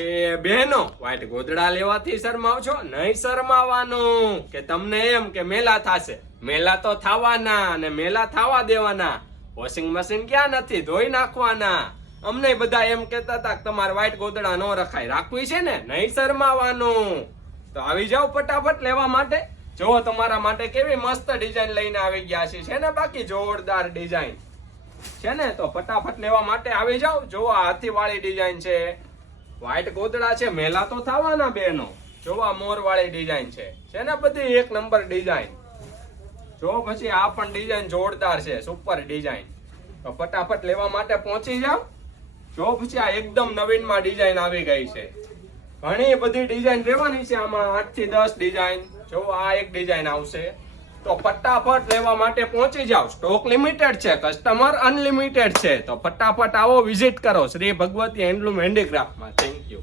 કે બહેનો વ્હાઈટ ગોદડા લેવાથી શરમાવ છો? નહીં શરમાવાનું. કે તમને એમ કે મેલા થાશે, મેલા તો થવાના અને મેલા થવા દેવાના. વોશિંગ મશીન ક્યાં નથી, ધોઈ નાખવાના. અમને બધા એમ કહેતા હતા કે તમારે વ્હાઈટ ગોદડા ન રખાય, રાખવી છે ને, નહીં શરમાવાનું. તો આવી જાવ ફટાફટ લેવા માટે. જો તમારા માટે કેવી મસ્ત ડિઝાઇન લઈને આવી ગયા છે ને, બાકી જોરદાર ડિઝાઇન છે ને. તો ફટાફટ લેવા માટે આવી જાવ. જો આ હાથી વાળી ડિઝાઇન છે, વ્હાઈટ ગોદડા છે, મેલા તો થવાના બહેનો. જો આ મોર વાળી ડિઝાઇન છે ને, બધી એક નંબર ડિઝાઇન. જો પછી આ પણ ડિઝાઇન જોરદાર છે, સુપર ડિઝાઇન. તો ફટાફટ લેવા માટે પહોંચી જાવ. જો પછી આ એકદમ નવીન માં ડિઝાઇન આવી ગઈ છે. ઘણી બધી ડિઝાઇન રહેવાની છે આમાં, 8 થી 10 ડિઝાઇન. જો આ એક ડિઝાઇન આવશે. તો ફટાફટ લેવા માટે પહોંચી જાવ. સ્ટોક લિમિટેડ છે, કસ્ટમર અનલિમિટેડ છે. તો ફટાફટ આવો, વિઝિટ કરો શ્રી ભગવતી હેન્ડલૂમ હેન્ડીક્રાફ્ટમાં. Thank you.